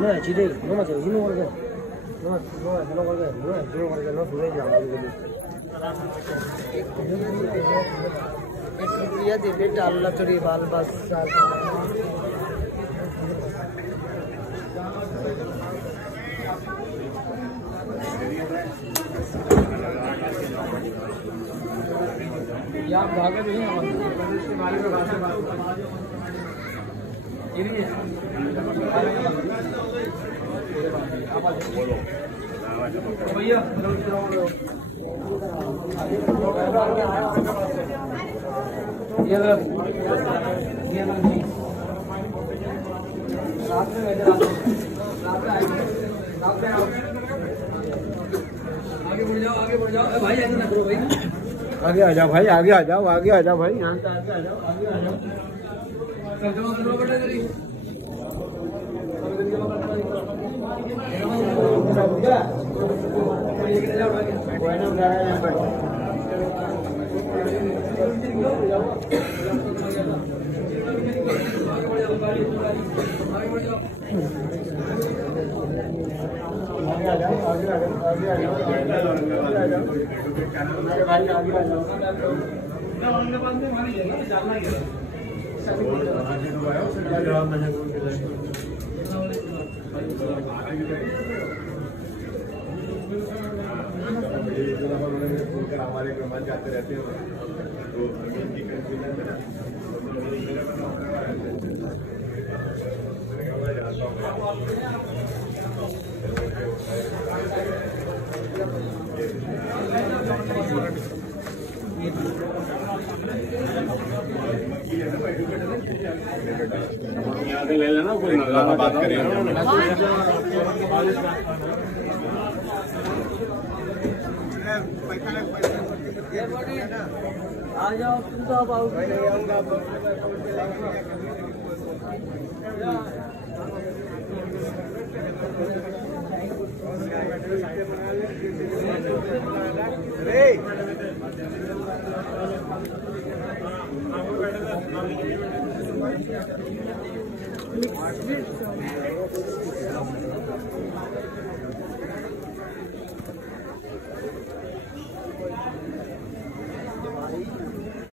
ना 지대 너무 잘 지는 거게 너 수레 ये दे बेटा अल्लाह चढ़ी बाल बस साल यार भागे नहीं इसके बारे में बात ये नहीं है आप बोलो भैया ये रात में आगे बढ़ जाओ भाई ऐसा ना करो भाई आगे आ जाओ भाई आगे आ जाओ भाई यहाँ से आगे आ जाओ जमा करो बेटा जल्दी हमारे क्रमांक आते रहते हैं यहाँ से ले लेना कोई बात करें आ जाओ तुम तो अब आओ